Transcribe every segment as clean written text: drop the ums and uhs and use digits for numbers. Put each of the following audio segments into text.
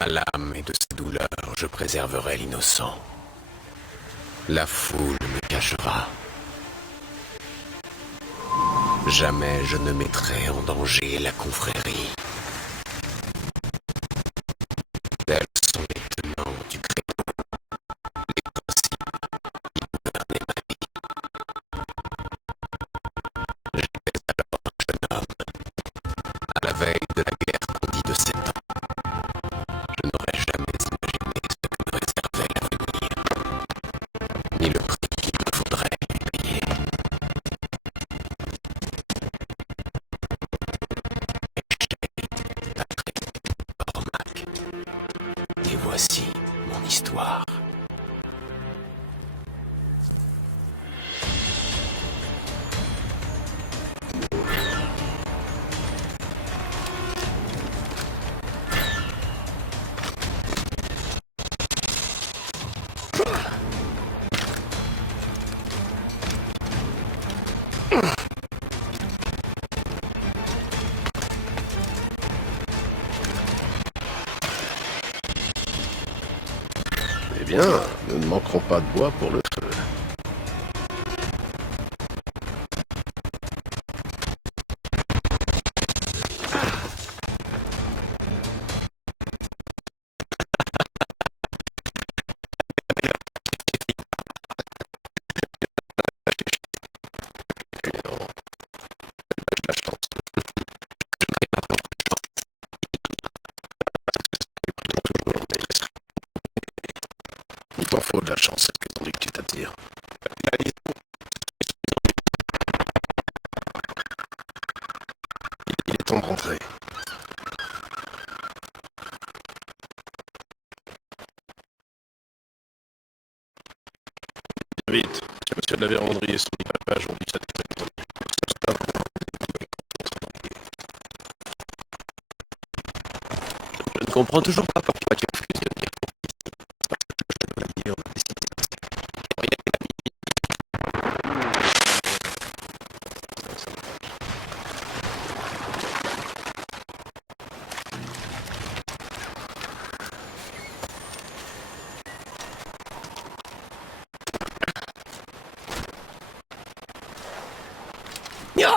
ma lame et de sa douleur, je préserverai l'innocent. La foule me cachera. Jamais je ne mettrai en danger la confrérie. Tels sont les tenants du créneau, les principes qui gouvernaient ma vie. J'étais alors un jeune homme, à la veille de la guerre qu'on dit de 7 ans. Je n'aurais jamais imaginé ce que me réservait l'avenir, ni le prix qu'il me faudrait payer. Et voici mon histoire. Eh bien, nous ne manquerons pas de bois pour le feu. La chance. Il t'en faut de la chance, c'est que ton que tu t'attires. Il est temps de rentrer. Vite, que monsieur de la Vérandrie et son équipage ont dû s'attendre. Je ne comprends toujours pas pourquoi tu as fusionné. Parce que je te dois le dire, on a décidé. Rien que la vie. Nya!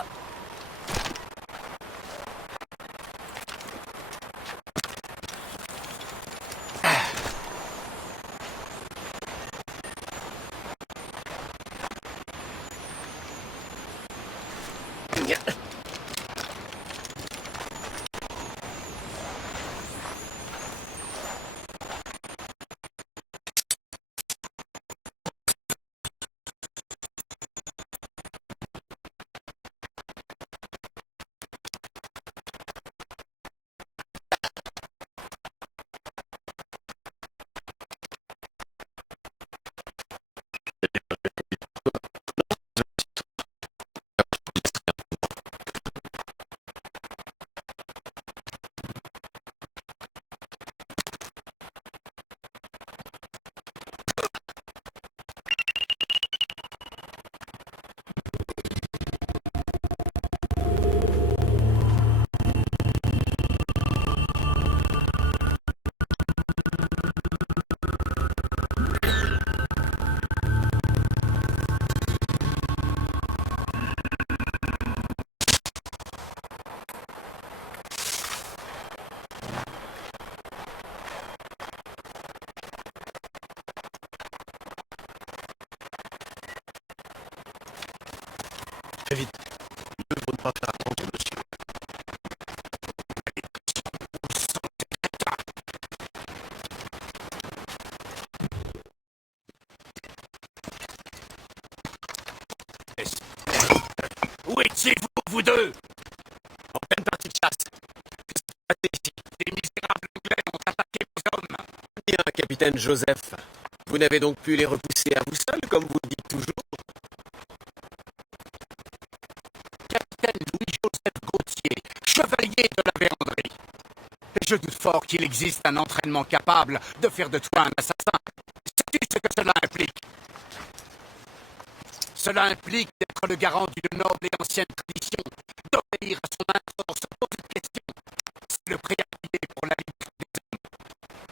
Très vite. Mieux vaut ne pas faire attendre monsieur. Où étiez-vous, vous deux? En pleine partie de chasse. Qu'est-ce qui se passe ici? Des misérables anglais ont attaqué vos hommes. Bien, capitaine Joseph, vous n'avez donc pu les repousser à vous seul, comme vous le dites toujours. Capitaine Louis-Joseph Gauthier, chevalier de la Vérandrie. Et je doute fort qu'il existe un entraînement capable de faire de toi un assassin. Sais-tu ce que cela implique? Cela implique d'être le garant d'une noble et ancienne tradition, d'obéir à son maître sans se poser de questions. C'est le prix à payer pour la liberté des hommes.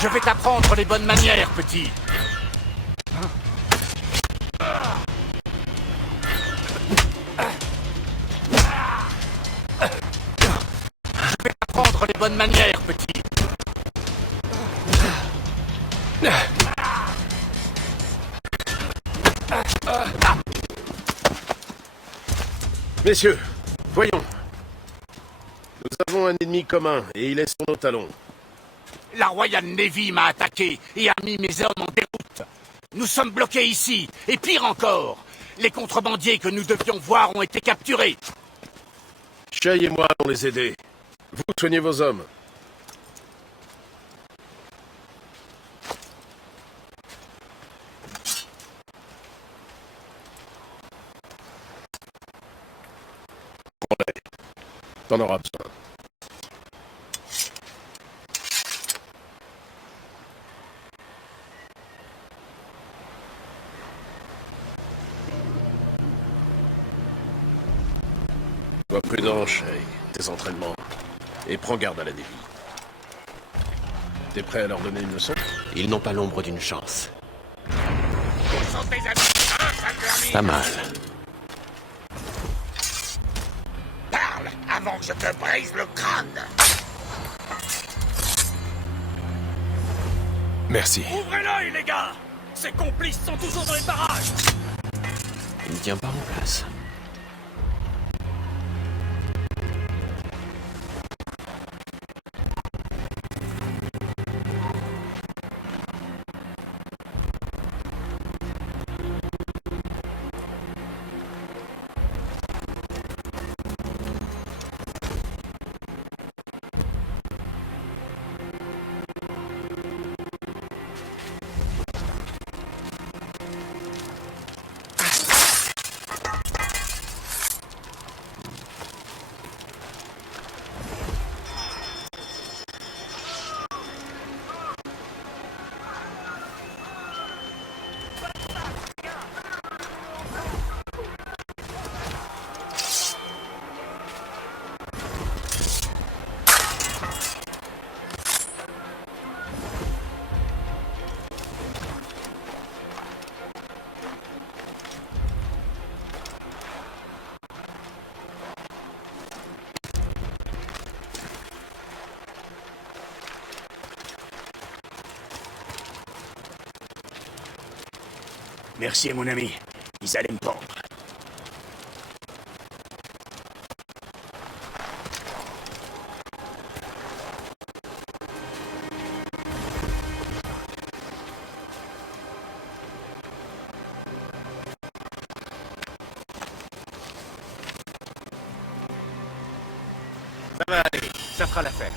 Je vais t'apprendre les bonnes manières, petit. Je vais t'apprendre les bonnes manières, petit. Messieurs, voyons. Nous avons un ennemi commun, et il est sur nos talons. La Royal Navy m'a attaqué et a mis mes hommes en déroute. Nous sommes bloqués ici, et pire encore, les contrebandiers que nous devions voir ont été capturés. Shay et moi allons les aider. Vous soignez vos hommes. Prends-les. T'en auras besoin. Sois prudent, Shay. Tes entraînements. Et prends garde à la Navy. T'es prêt à leur donner une leçon? Ils n'ont pas l'ombre d'une chance. Où sont tes amis, hein, Saint-Germain? Pas mal. Parle avant que je te brise le crâne. Merci. Ouvrez l'œil, les gars. Ces complices sont toujours dans les parages. Il ne tient pas en place. Merci, mon ami. Ils allaient me pendre. Ça va aller. Ça fera l'affaire.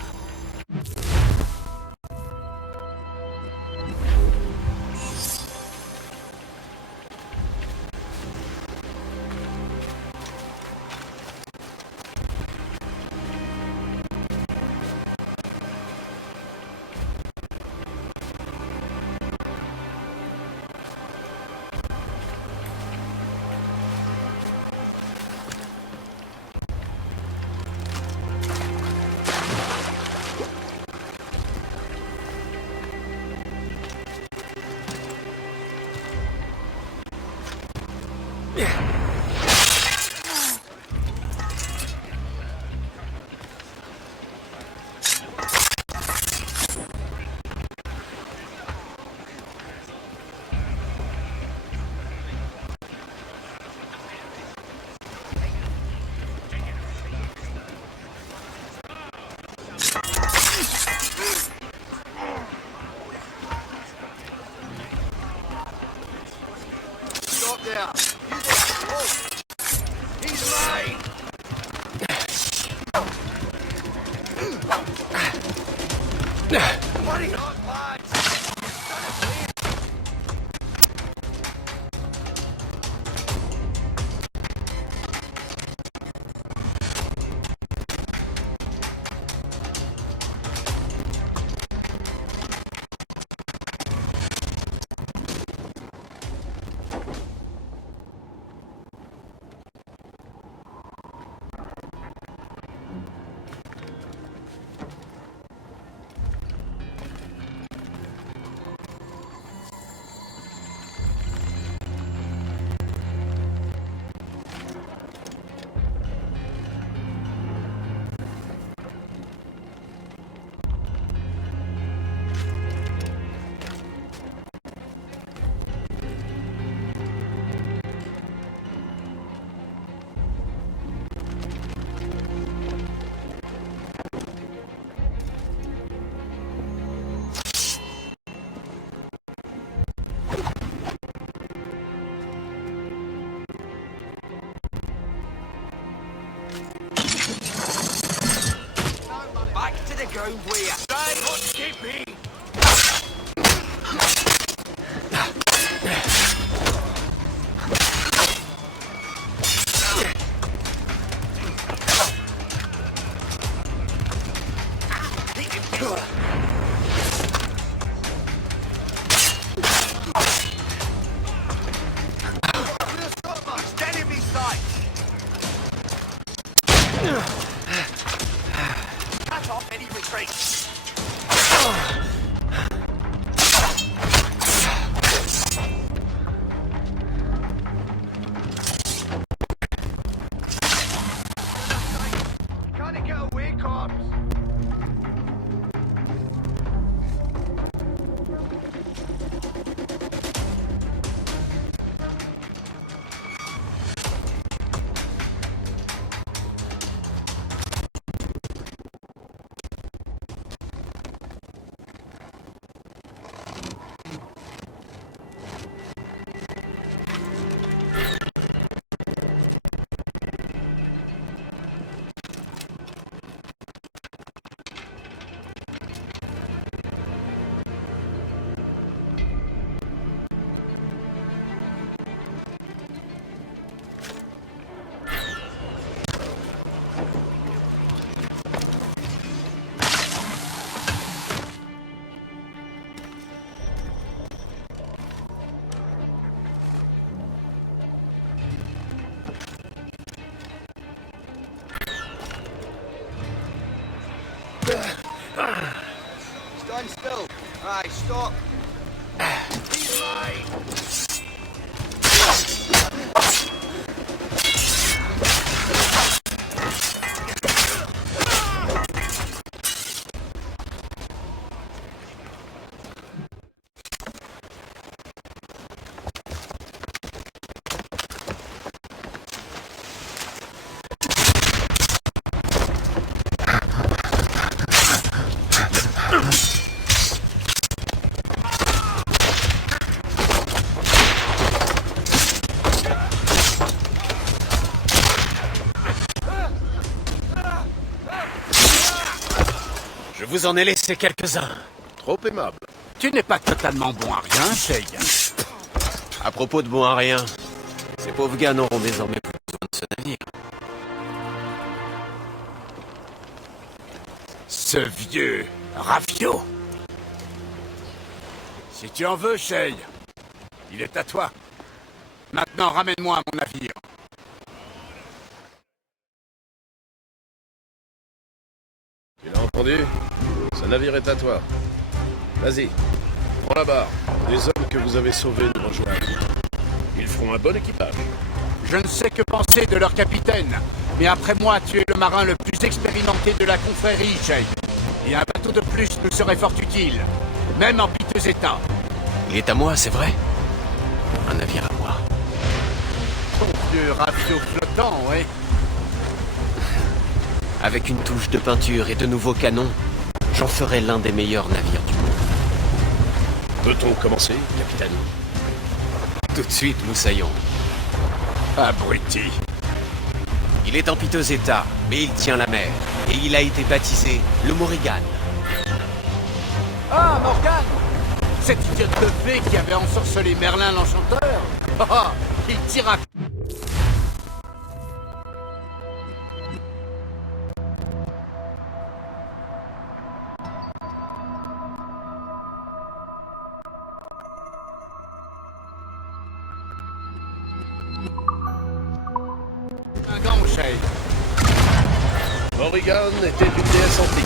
shown where. Stay on skipping! Stand still. Aye, stop. He's mine. Je vous en ai laissé quelques-uns. Trop aimable. Tu n'es pas totalement bon à rien, Shay. À propos de bon à rien, ces pauvres gars n'auront désormais plus besoin de ce navire. Ce vieux Rafio. Si tu en veux, Shay, il est à toi. Maintenant, ramène-moi à mon navire. Tu l'as entendu? Ce navire est à toi. Vas-y, prends la barre. Les hommes que vous avez sauvés nous rejoignent. Ils feront un bon équipage. Je ne sais que penser de leur capitaine, mais après moi, tu es le marin le plus expérimenté de la confrérie, Shay. Et un bateau de plus nous serait fort utile, même en piteux état. Il est à moi, c'est vrai? Un navire à moi. Ton vieux Rafio flottant, ouais. Avec une touche de peinture et de nouveaux canons, j'en ferai l'un des meilleurs navires du monde. Peut-on commencer, capitaine? Tout de suite, moussaillon. Abruti. Il est en piteux état, mais il tient la mer. Et il a été baptisé le Morrigan. Ah, Morgan! Cette idiote de fée qui avait ensorcelé Merlin l'Enchanteur. Ah, il tira... un gant, Shay. Morrigan était une déesse antique,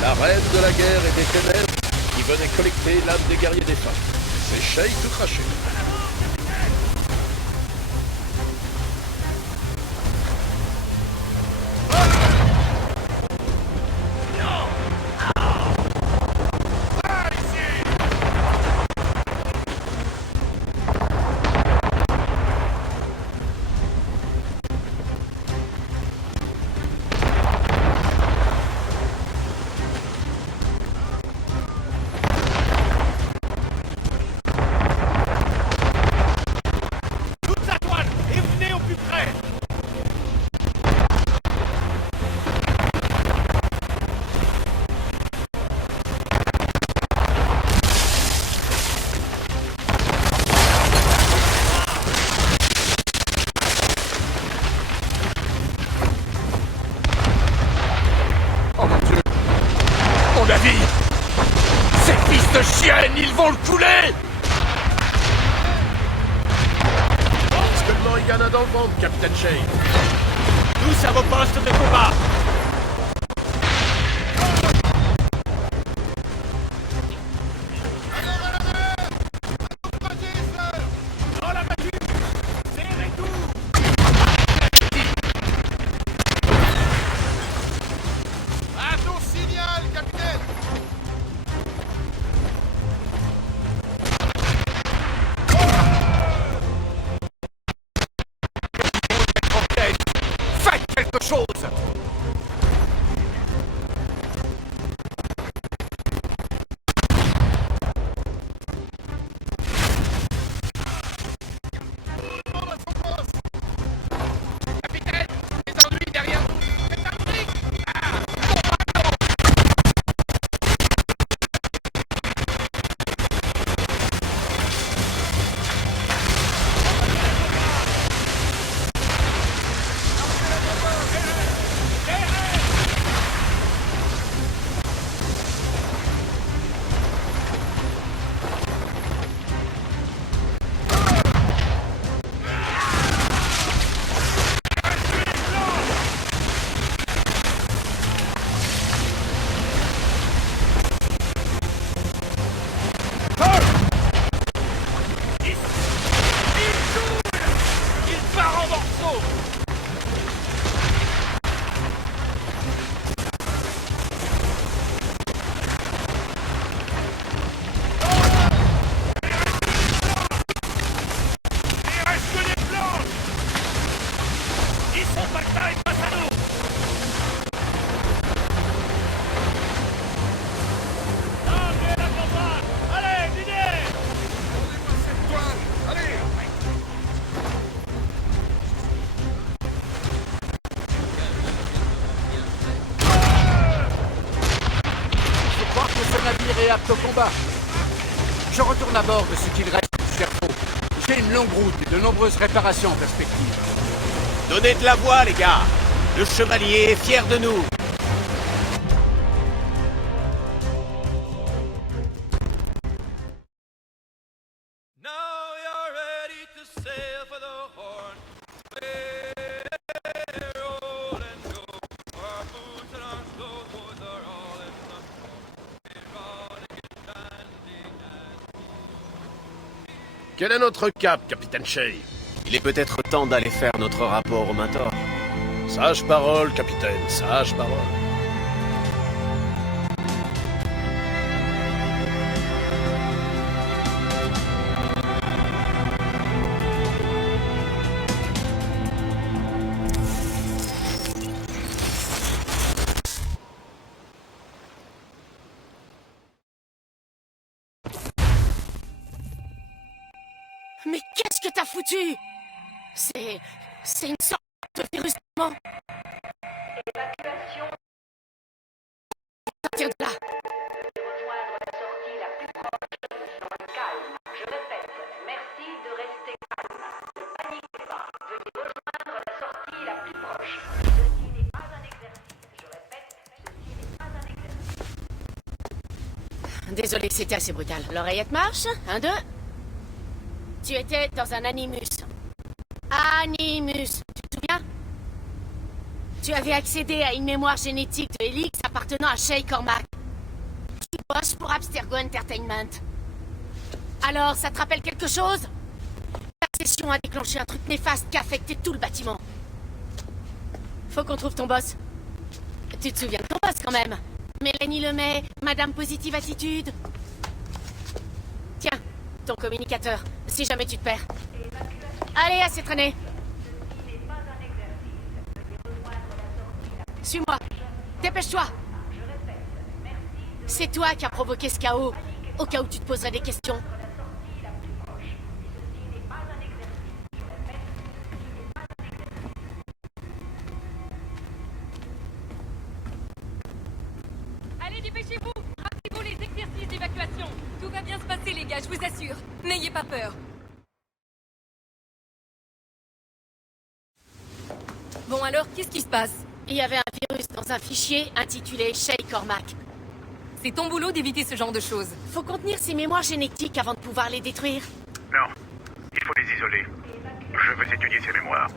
la reine de la guerre et des ténèbres qui venait collecter l'âme des guerriers défunts. C'est Shay tout craché. dans le ventre, capitaine Shay. Tous à vos postes de combat! Apte au combat. Je retourne à bord de ce qu'il reste du Cerveau. J'ai une longue route et de nombreuses réparations en perspective. Donnez de la voix, les gars. Le chevalier est fier de nous. Quel est notre cap, capitaine Shay? Il est peut-être temps d'aller faire notre rapport au Mentor. Sage parole, capitaine, sage parole. Mais qu'est-ce que t'as foutu? C'est une sorte de virus mort. Évacuation. Sortir de là. Rejoindre la sortie la plus proche dans le calme. Je répète, merci de rester calme. Ne paniquez pas. Veuillez rejoindre la sortie la plus proche. Ceci n'est pas un exercice. Je répète, ceci n'est pas un exercice. Désolé, c'était assez brutal. L'oreillette marche. 1, 2. Tu étais dans un Animus. Animus, tu te souviens? Tu avais accédé à une mémoire génétique de Helix appartenant à Shay Cormac. Tu bosses pour Abstergo Entertainment. Alors, ça te rappelle quelque chose? La session a déclenché un truc néfaste qui a affecté tout le bâtiment. Faut qu'on trouve ton boss. Tu te souviens de ton boss quand même? Mélanie Lemay, Madame Positive Attitude. Tiens, ton communicateur, si jamais tu te perds. Allez, assez traîné. Suis-moi. Dépêche-toi. C'est toi qui as provoqué ce chaos, au cas où tu te poserais des questions. Allez, dépêchez-vous. Rappelez-vous les exercices d'évacuation. Tout va bien se passer, les gars, je vous assure. N'ayez pas peur. Bon alors, qu'est-ce qui se passe? Il y avait un virus dans un fichier intitulé Shay Cormac. C'est ton boulot d'éviter ce genre de choses. Faut contenir ces mémoires génétiques avant de pouvoir les détruire. Non, il faut les isoler. Je veux étudier ses mémoires.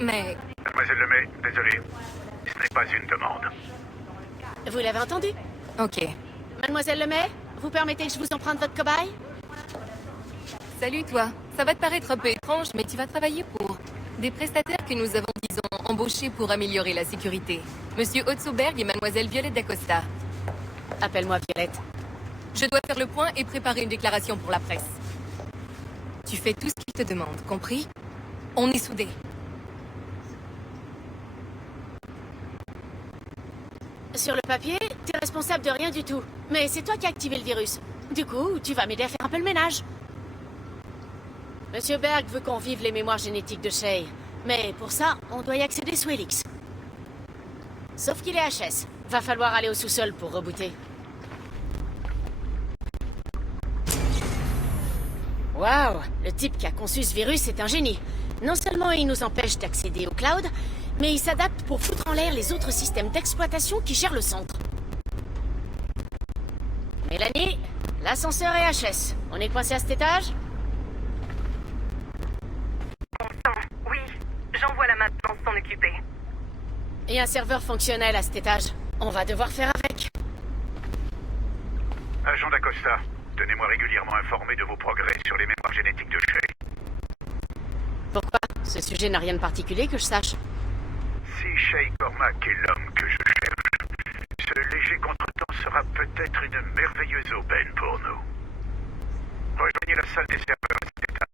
Mais... Mademoiselle Lemay, désolé. Ce n'est pas une demande. Vous l'avez entendu? Ok. Mademoiselle Lemay, vous permettez que je vous emprunte votre cobaye? Salut toi. Ça va te paraître un peu étrange, mais tu vas travailler pour des prestataires que nous avons, disons, embauchés pour améliorer la sécurité. Monsieur Otsoberg et Mademoiselle Violette d'Acosta. Appelle-moi Violette. Je dois faire le point et préparer une déclaration pour la presse. Tu fais tout ce qu'ils te demandent, compris? On est soudés. Sur le papier, t'es responsable de rien du tout. Mais c'est toi qui as activé le virus. Du coup, tu vas m'aider à faire un peu le ménage. Monsieur Berg veut qu'on vive les mémoires génétiques de Shay. Mais pour ça, on doit y accéder sous Helix. Sauf qu'il est HS. Va falloir aller au sous-sol pour rebooter. Waouh! Le type qui a conçu ce virus est un génie. Non seulement il nous empêche d'accéder au cloud, mais il s'adapte pour foutre en l'air les autres systèmes d'exploitation qui gèrent le centre. Mélanie, l'ascenseur est HS. On est coincé à cet étage? Oui, j'envoie la maintenance s'en occuper. Il y a un serveur fonctionnel à cet étage. On va devoir faire avec. Agent d'Acosta, tenez-moi régulièrement informé de vos progrès sur les mémoires génétiques de Shay. Pourquoi? Ce sujet n'a rien de particulier que je sache. Si Shay Cormac est l'homme que je cherche, ce léger contretemps sera peut-être une merveilleuse aubaine pour nous. Rejoignez la salle des serveurs à cet étage.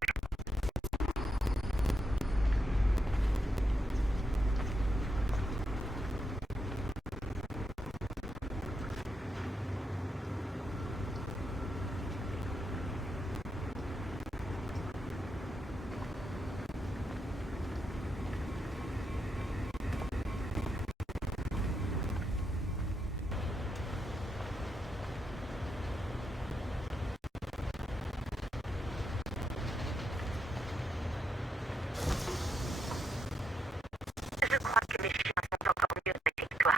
Je crois que mes chiens sont encore mieux avec toi.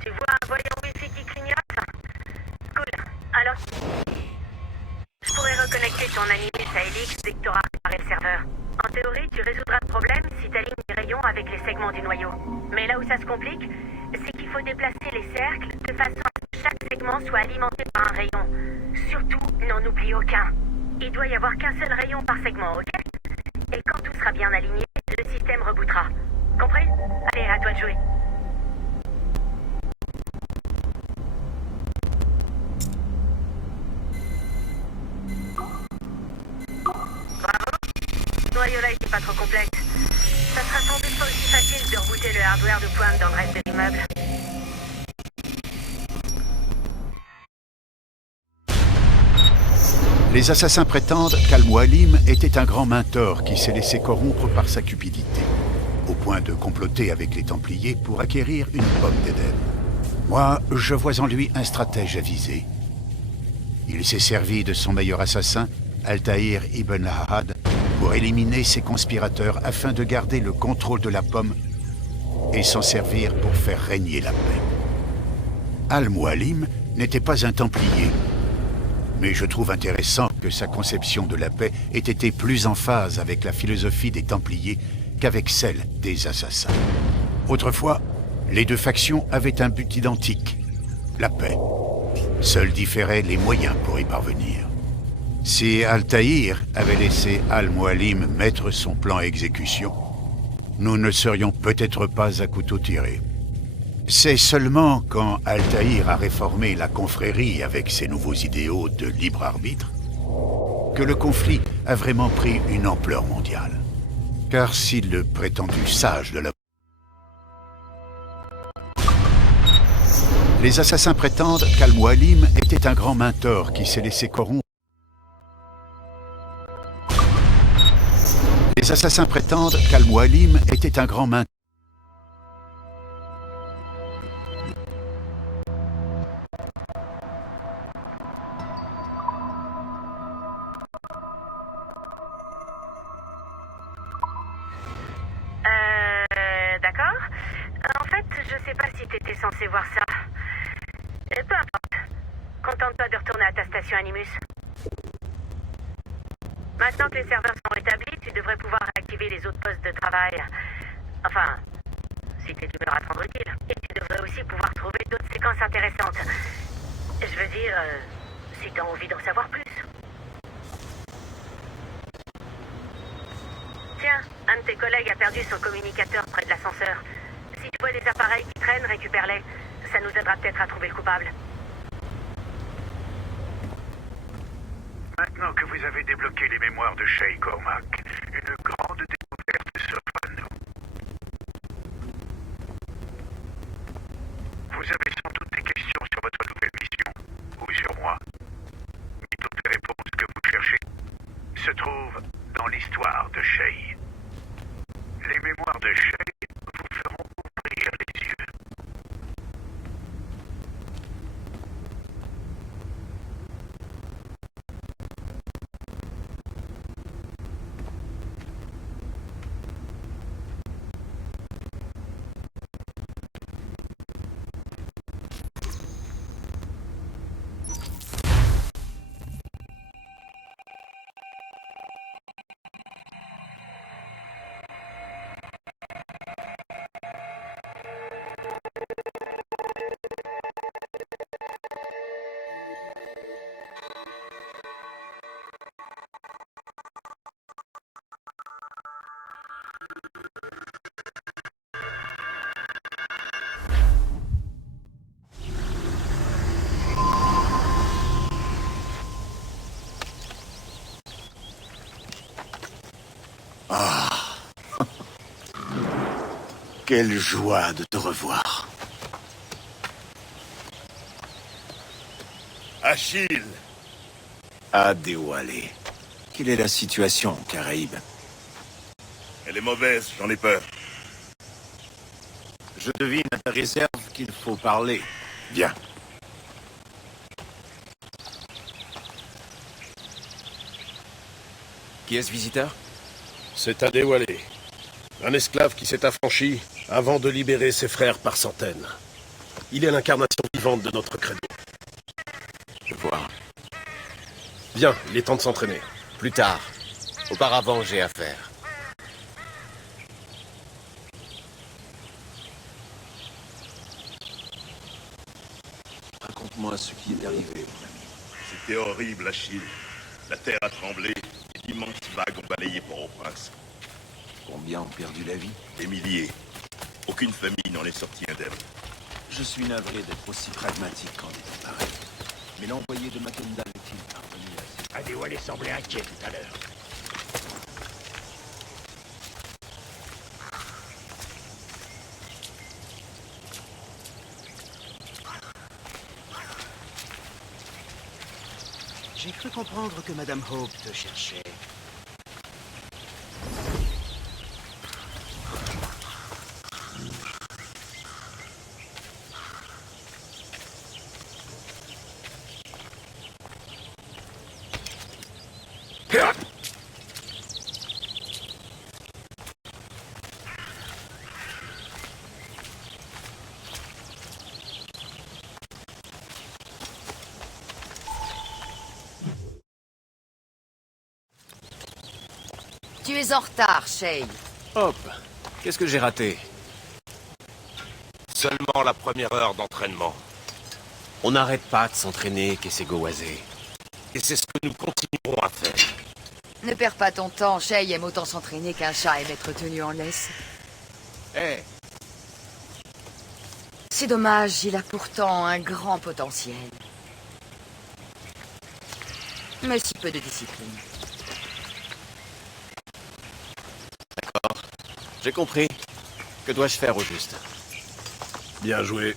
Tu vois un voyant wifi qui clignote? Cool. Alors, je pourrais reconnecter ton Animus à Helix dès que tu auras réparé le serveur. En théorie, tu résoudras le problème si tu alignes les rayons avec les segments du noyau. Mais là où ça se complique, c'est qu'il faut déplacer les cercles de façon à ce que chaque segment soit alimenté par un rayon. Surtout, n'en oublie aucun. Il doit y avoir qu'un seul rayon par segment, ok? Et quand tout sera bien aligné, le système rebootera. Compris? Allez, à toi de jouer. Bravo. Ce noyau-là était pas trop complexe. Ça sera sans doute pas aussi facile de rebooter le hardware de pointe dans le reste de l'immeuble. Les assassins prétendent qu'Al-Mualim était un grand mentor qui s'est laissé corrompre par sa cupidité, au point de comploter avec les Templiers pour acquérir une pomme d'Éden. Moi, je vois en lui un stratège avisé. Il s'est servi de son meilleur assassin, Altaïr ibn Ahad, pour éliminer ses conspirateurs afin de garder le contrôle de la pomme et s'en servir pour faire régner la paix. Al-Mualim n'était pas un Templier, mais je trouve intéressant que sa conception de la paix ait été plus en phase avec la philosophie des Templiers qu'avec celle des assassins. Autrefois, les deux factions avaient un but identique, la paix. Seuls différaient les moyens pour y parvenir. Si Altaïr avait laissé Al-Mualim mettre son plan à exécution, nous ne serions peut-être pas à couteau tiré. C'est seulement quand Altaïr a réformé la confrérie avec ses nouveaux idéaux de libre arbitre que le conflit a vraiment pris une ampleur mondiale. Car si le prétendu sage de la... Les assassins prétendent qu'Al-Mualim était un grand mentor qui s'est laissé corrompre. Les assassins prétendent qu'Al-Mualim était un grand mentor. D'accord. En fait, je sais pas si t'étais censé voir ça. Peu importe. Contente-toi de retourner à ta station Animus. Maintenant que les serveurs sont rétablis, tu devrais pouvoir réactiver les autres postes de travail. Enfin, si t'es d'humeur à te rendre utile. Et tu devrais aussi pouvoir trouver d'autres séquences intéressantes. Je veux dire, si t'as envie d'en savoir plus. Tiens, un de tes collègues a perdu son communicateur près de l'ascenseur. Si tu vois des appareils qui traînent, récupère-les. Ça nous aidera peut-être à trouver le coupable. Maintenant que vous avez débloqué les mémoires de Shay Cormac, une grande découverte s'offre à nous. Vous avez sans doute des questions sur votre nouvelle mission, ou sur moi. Mais toutes les réponses que vous cherchez se trouvent dans l'histoire de Shay. Les mémoires de Shay vous feront ouvrir les yeux. Quelle joie de te revoir. Achille! Adéwalé. Quelle est la situation, Caraïbes? Elle est mauvaise, j'en ai peur. Je devine à ta réserve qu'il faut parler. Viens. Qui est ce visiteur? C'est Adéwalé. Un esclave qui s'est affranchi avant de libérer ses frères par centaines. Il est l'incarnation vivante de notre credo. Je vois. Bien, il est temps de s'entraîner. Plus tard. Auparavant, j'ai affaire. Raconte-moi ce qui est arrivé, mon ami. C'était horrible, Achille. La terre a tremblé et d'immenses vagues ont balayé Port-au-Prince. Combien ont perdu la vie? Des milliers. Aucune famille n'en est sortie indemne. Je suis navré d'être aussi pragmatique quand il est pareil. Mais l'envoyé de Mackendan est-il parvenu à... Adéwalé semblait inquiet tout à l'heure. J'ai cru comprendre que Madame Hope te cherchait. Tu es en retard, Shay. Hop! Qu'est-ce que j'ai raté? Seulement la première heure d'entraînement. On n'arrête pas de s'entraîner, Kesegowase. Et c'est ce que nous continuerons à faire. Ne perds pas ton temps, Shay aime autant s'entraîner qu'un chat aime être tenu en laisse. Hé! C'est dommage, il a pourtant un grand potentiel. Mais si peu de discipline. D'accord. J'ai compris. Que dois-je faire au juste? Bien joué.